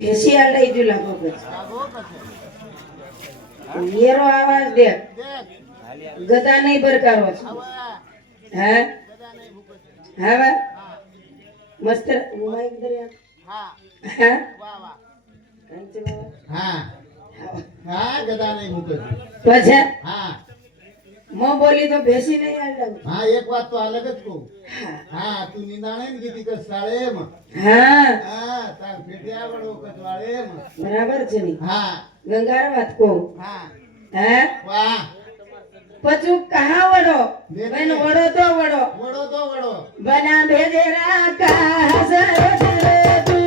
એસી લઈ જો લાગો યેરો આવાજ દે ગદા નહીં બરકારો હા હા મસ્ત માઈક દરિયા હા હા હા ગદા નહીં મૂકે પછી હા મો બોલી તો બેસી નહીં આલ હા એક વાત તો અલગ જ કહું હા તું નિંદાણે ને કીધી કે સાળે એમ હા હા તાર ફેટિયા વડો કજવાળે એમ બરાબર છે ની હા ગંગાર વાત કો હા હા વાહ પછું કહા વડો બન વડો તો વડો વડો તો વડો બના ભેજેરા કાસ રે તું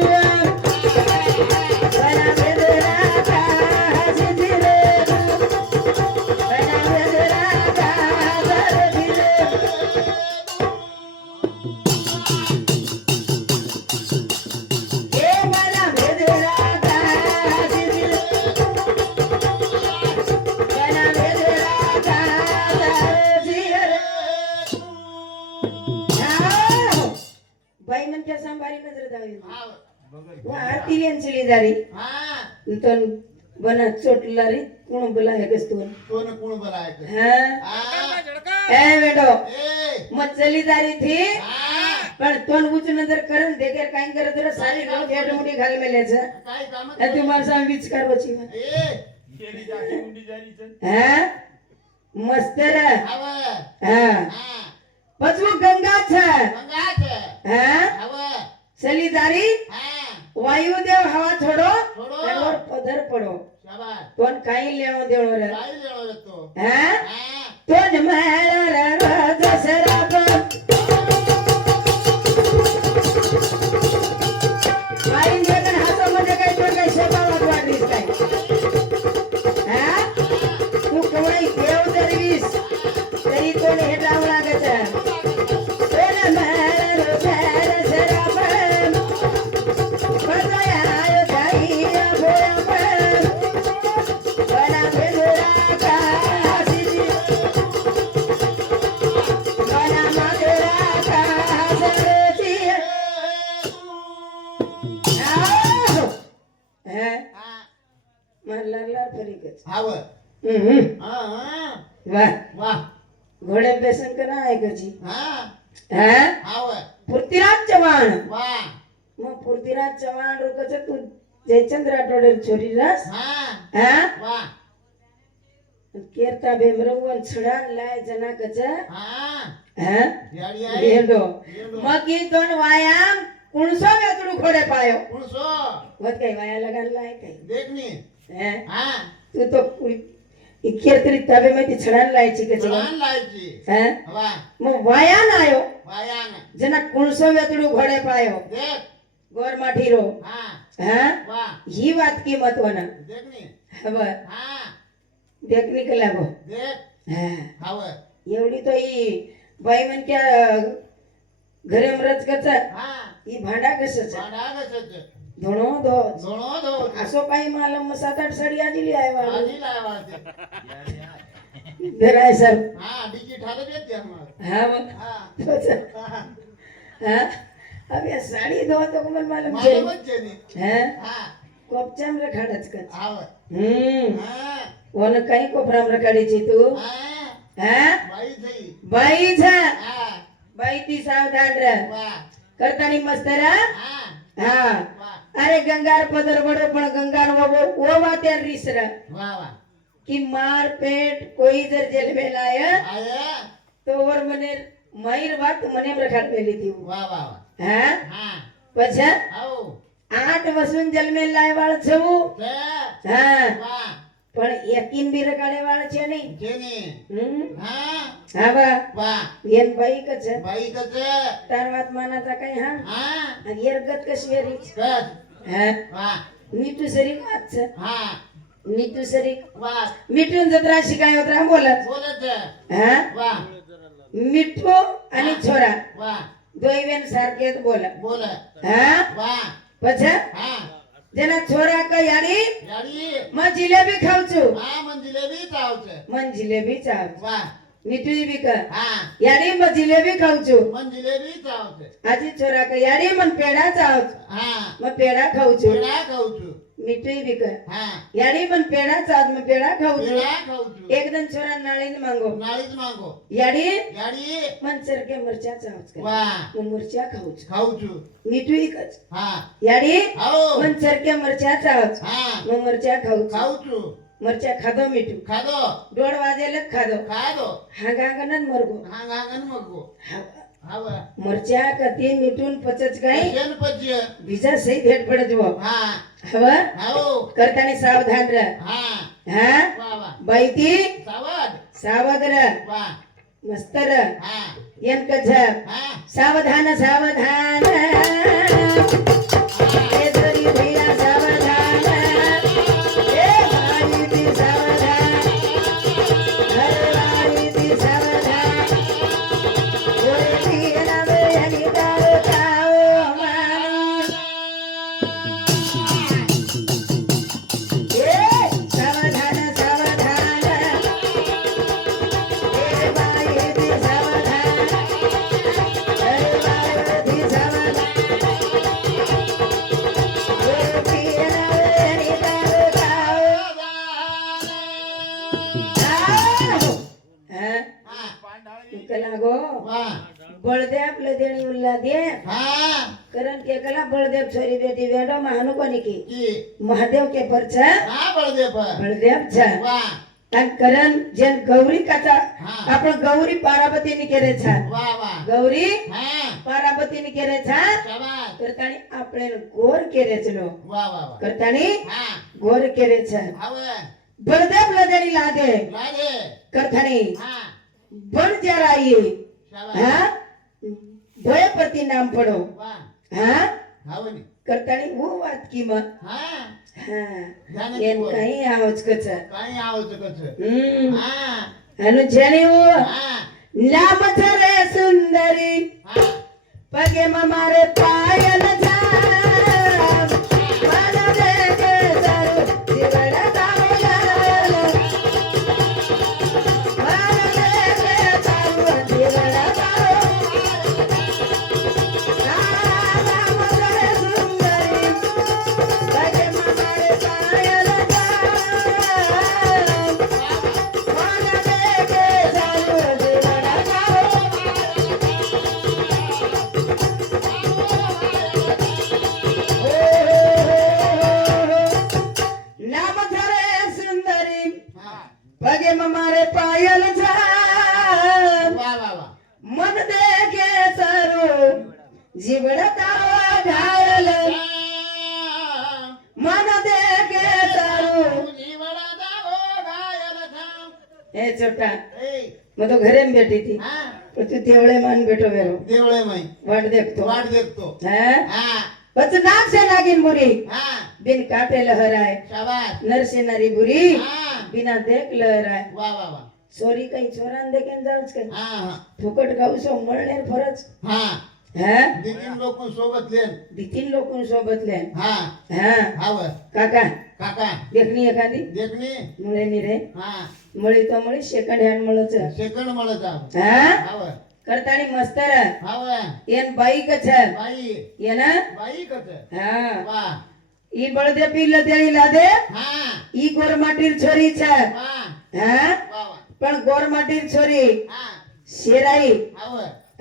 બના ભેજેરા કાસ રે બના ભેજેરા કાસ રે એ બના ભેજેરા કાસ રે બના ભેજેરા કાસ રે ભાઈ मन क्या संभारी नजर दावी હા वो आरती रेन चली जा रही હા तो बना चोट लारी कौन बोला है किस तू કોને કોણ બોલાય છે हाँ હા ए बेटो એ मत चली जा रही थी હા पण तोन ऊंच नजर करन देखे काई करे तो सारी लोग हेड मुंडी खाल में ले છે કાઈ કામ એ તું માર સામે વિચ કર બચી એ કેડી જાકી ઊંડી જારી છે हैं मस्त रे હવે हाँ હા पछू गंगा છે ગંગા છે हैं હવે चली जा रही હા वायुदेव हवा छोड़ो छोड़ो। और पधर पड़ो શાબાશ तोन काई लेनो देनो रे કાઈ લેણો છે તો हैं હા तुझ मेरा राज शराब आई जगन हातो मध्ये काही तो काही स्वभावात वाढलीस काय हा तू कवळी देव दरवीस तरी तो हे डाव लागत तुझ मेरा राज शराब बजाया जाई भोया पर बना भेजरा का हसी बना मधुरा का हसी है હા मार लार फरी गच હવે હા હા वाह વાહ घोड़े बेसन का ना है गजी હા हैं હવે पृथ्वीराज चव्हाण વાહ मग पृथ्वीराज चव्हाण रोकच तू जयचंद्र राठोडे छोरी रस હા हैं વાહ केरता बेमरवन छडान लाय जना कच હા हैं યાડી આઈ भेंडो भेंडो. मग की दोन वायाम कुणसो वेतडू खोडे पायो ઉણસો वत काही वाया लगान लाय काही દેખની हैं હા तू तो इखेर तरी तबे मध्ये छडान लायची कच ચલાન લાયची हैं વાહ मग वायान आयो વાયાન जना कुणसो वेतडू घोडे पायो દેખ गोर माठीरो હા हैं વાહ ही वात की महत्वना દેખની हव હા देखनी का लागो દેખ हाँ હવે एवढी तो ही बाई म्हण क्या घरे मरच कच હા ही भांडा कसच ભાડા ગસત धोणो धो ધોણો ધો असो काही मालम 7-8 साडी आजीली आहे वाला આજી લાવા છે धराय सर હા ડીકી ઠાલે દેતી અમાર हाँ मग હા हाँ हाँ अब ये साड़ी धो तो कमल मालूम छे માલમ જ છે ની हैं હા कोपचाम रखाडच कच આવે હા वन काही कोपराम रखाडी छी तू હા हैं ભાઈ થઈ बाई छ હા बाई ती सावधान रह વાહ करतानी मस्त रह હા हाँ વાહ अरे गंगार पदर बड़ो पण गंगार वो वात्या रिसर વાહ વાહ कि मार पेट कोई जर जेल में लाया આયા तो वर मने मयूर बात मने रखाड मेली थी વાહ વાહ વાહ हाँ હા पछा આવો 8 वसून जेल में लाय वाळ छऊ છે हाँ વાહ पण यकीन भी रखाडे वाळ छे नहीं જેની હા हाँ बा વાહ येन बाई कछ ભાઈ કચે तार बात मानाचा काही हाँ હા आणि येरगत कशी वेरीच કચ हाँ વાહ नीटू सरी वाच छ હા नीटू सरी વાહ मिठून जत्रा शिकाय होत्रा बोलत બોલે છે हाँ વાહ मिठू आणि छोरा વાહ दोयवेन सारखेच बोला બોલે हाँ વાહ पछा હા जेना छोरा का याडी યાડી मैं जिलेबी खाऊ छु હા મન જલેબી ચાવ છે मन जिलेबी चाव વાહ મીઠું બી કર હા યારી માં જલેબી ખાઉં છું મન જલેબી ચાવ છે આજે છોરા કે યારી મન પેડા ચાવ છું હા मैं पेड़ा खाऊ છું પેડા ખાઉં છું મીઠું બી કર હા યારી મન પેડા ચાવ मैं पेड़ा खाऊ છું પેડા ખાઉં છું एकदम छोरा नाली ने मांगो નાળી જ માંગો यारी યાડી मन सर के मरचा चाव છું વાહ मैं मरचा खाऊ છું ખાઉં છું मीठुं ही कच હા यारी આવો मन सर के मरचा चाव છું હા मैं मरचा खाऊ છું ખાઉં છું मरचा खाधो मीठुं ખાધો 1:30 वाजे लग खाधो ખાધો हांगा गनन मरगो હાંગ હાંગન મગો હવે मरचा कती मीठुं न पचच गई પછે ને પછી बीजा सही भेट पड़ जवो હા હવે આવો करतानी सावधान रह હા हाँ વાહ વાહ बैती સાવધ सावध रह વાહ मस्त रह હા एम कछ હા सावधान सावधान ए जोरी भैया सावधान ए भाई दी सावधान घर वाली दी सावधान ओरे भीना वे हनी दारो खाओ मानी ए सावधान सावधान ए भाई दी सावधान घर वाली दी सावधान ओरे भीना वे हनी दारो खाओ हाँ कला गो વાહ बळदेव लदेणी उल्ला दे હા करण के कला बळदेव छोरी बेटी वेडो महानु कोनी की કી महादेव के परछा હા બળદેવ बळदेव छा વાહ आणि करण जन गौरी काचा હા आपण गौरी पार्वती ने केरे छा વાહ વાહ गौरी હા पार्वती ने केरे छा શાબાશ करतानी આપણે गोर केरे चलो વાહ વાહ વાહ करतानी હા गोर केरे छा હવે बळदेव लदेणी लागे લાગે करतानी હા बळ जरा आई શાબાશ हाँ भयपति नाम पढ़ो વાહ हाँ હવે ની करतानी वो बात की मत હા हाँ જાને ये બોલ. कहीं आवच कच કઈ આવો છો કછ હા अनु जेणी वो હા नाम रे सुंदरी હા पगे मारे पायल झाम मन दे के सरू जीवड़ा दाव जाल मन दे के सरू जीवड़ा दाव नाम रे सुंदरी पगे मारे पायल झाम मन दे के सरू जीवड़ा दाव नाम धरे सुंदरी હા पगे मारे पायल झाम વાહ વાહ વાહ मन देखे सरू जीवड़ता घायल मन देखे सरू જીવડા દાવો ઘાયલ થામ ए छोटा એ मैं तो घरे में बैठी थी હા तो तू तेवड़े मान बैठो मेरो દેવળે મય वाट देखतो વાટ દેખતો हैं હા बच नाक से नागिन मुरी હા बिन काटे लहराए શાબાશ नरसी नरी बुरी હા बिना देख लहराए વાહ વાહ વાહ सोरी कहीं छोरान देखे जाऊच कहीं હા હા फुकट खाऊ सो मळणे फरज હા हैं દીકરી લોકો સોબત લેન तीन लोगों सोबत ले હા हाँ આવ काका કાકા देखनी एखादी દેખની મળે ની રે હા મળી તો મળી સેકન્ડ હેન્ડ મળે છે સેકન્ડ મળે જાવ હા આવ કરતાની મસ્તર આવ એન બાઈક છે બાઈ એના બાઈ કતે હા વાહ ઈ બળદે પી લદેણી લાદે હા ઈ ગોર માટીર છોરી છે વાહ હા વાહ વાહ પણ ગોર માટીર છોરી હા શેરાઈ આવ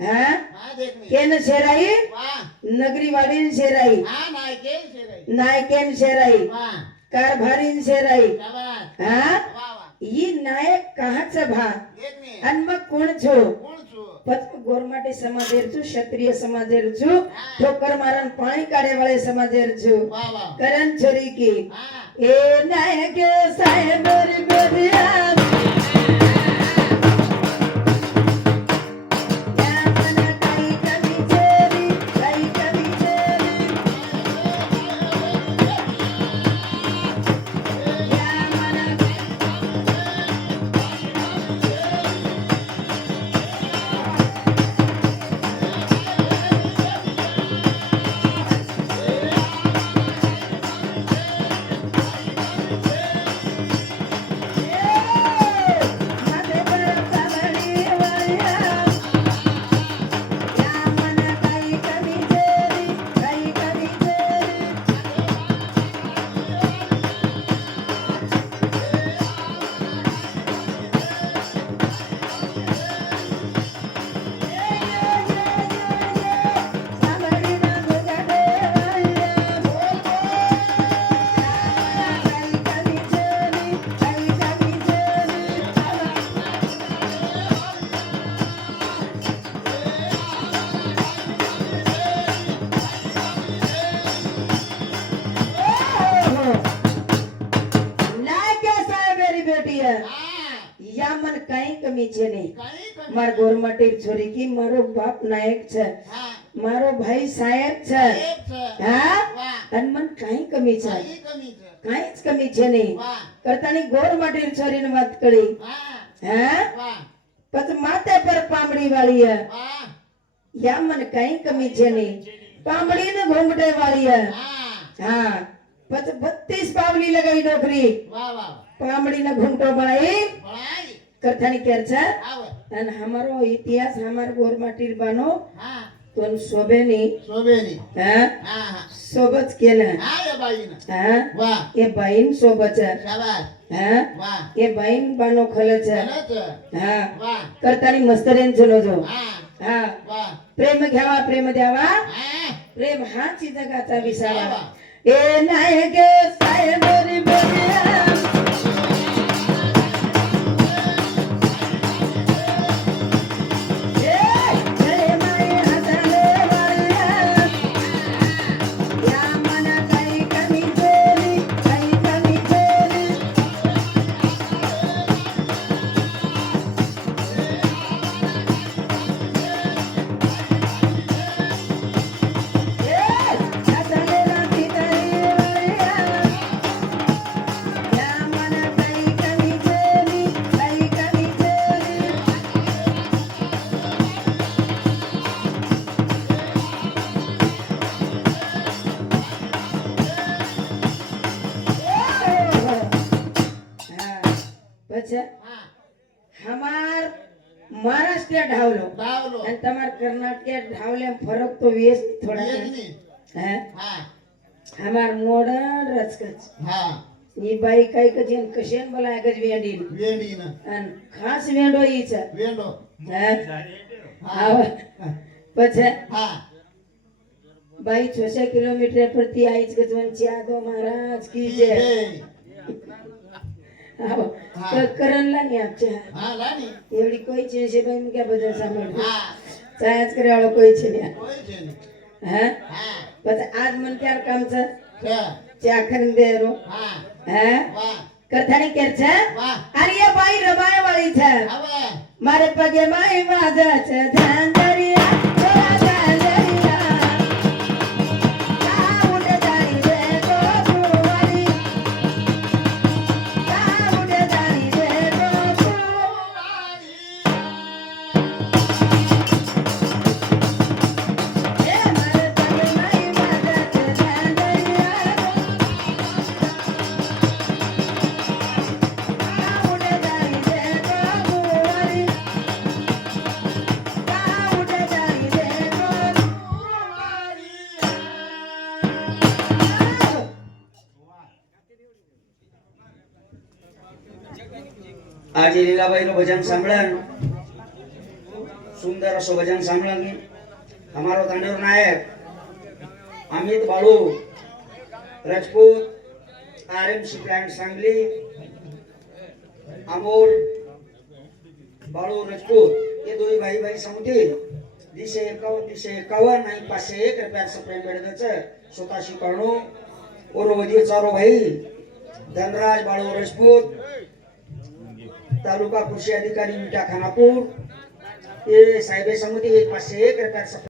હા હા દેખની કેન શેરાઈ વાહ નગરી વાડીન શેરાઈ હા નાય કે છે ગઈ નાયકેન શેરાઈ વાહ कारभारीन शेराई શાબાશ હા વાહ વાહ ઈ નાયक कहाच भा દેખની अनमक कोण छो કોણ છો पत गोरमाटी समाजेर छु क्षत्रिय समाजेर छु ठोकर मारन पाणी काढे वाले समाजेर छु વાહ વાહ करण छोरी की હા ए नायक साहेब रे बेदिया या मन काई कभी चोरी काई कभी चोरी या मन કમી છે નહીં કાંઈ કમી માર ગોરમાટી છોરી કી મારો બાપ નાયક છે હા મારો ભાઈ સાહેબ છે એક છે હા વાહ અને મને કાંઈ કમી છે કાંઈ કમી છે કાંઈ જ કમી છે નહીં વાહ કરતાની ગોરમાટી છોરીને વાત કરી હા હા વાહ પછી માથે પર પામડી વાળી હે વાહ યા મને કાંઈ કમી છે નહીં પામડી ને ઘૂંઘટે વાળી હે હા હા પછી 32 પાવલી લગાવી નોકરી વાહ વાહ પામડી ને ઘૂંઘટો બનાવી ભણાઈ કરતાની કેર છે આવે અને हमारो इतिहास हमार गोरमाटीर बानो હા तो शोभे नहीं શોભેની हाँ હા હા शोभच के ना હા એ બાઈને हाँ વાહ ये बहन शोभच है શાબાશ हाँ વાહ ये बहन बानो खलच है ભલે છે हाँ વાહ करतानी मस्तरेन चलो जो હા हाँ વાહ प्रेम घ्यावा प्रेम द्यावा હા प्रेम हाची जगाचा विसावा वाह. ए नाही गे साहेब रे बोलिया હા हमार महाराष्ट्र ढावलो બાવલો आणि तमार कर्नाटक ढावले फरक तो वेस थोडा વેદની है હા हमार मोडन रचकच હા ही बाई काय कजेन कशेन बोलाय गज वेंडी વેડીને आणि खास वेंडो ઈ છે વેડો હે હા પછી હા बाई 600 किलोमीटर प्रति आईच गजवन दो महाराज की जय आहो हा. करणला नाही आमच्या હા લાની एवढी कोई છે છે ભાઈ क्या भजन સાંભળ હા ચાયાच કરે વાળો કોઈ છે ને કોઈ છે ને હે હા પછી આજ મન ક્યાર કામ છે છે ચા ખરીને દેરો હા હે વાહ કરથાની કેર છે વાહ આર્ય બાઈ રમાય વાળી છે હવે મારે પગે માઈ વાજા છે ધ્યાન દરિયા થોડા ધ્યાન દરિયા કા ઉડે જાણી રે તો ફુવારી કા ઉડે જાણી રે તો ફુવારી એ મારે પગે માઈ વાજા છે ધ્યાન દરિયા કા ઉડે જાણી રે તો ફુવારી કા ઉડે જાણી રે તો આજે લીલાબાઈ નું ભજન સાંભળ્યા સુંદર असो भजन સાંભળ્યા हमारो तांडव नायक अमित बाळू राजपूत आरएमसी प्लांट सांगली अमोल बाळू राजपूत ये दोन्ही भाई भाई समती 251 आणि 501 रुपयाचं प्रेम मिळतं स्वतःशी करणो ओरवदी चारो भाई धनराज बाळू राजपूत तालुका कृषी अधिकारी विटा खानापूर ये साहेब समिती 501 रुपयाचं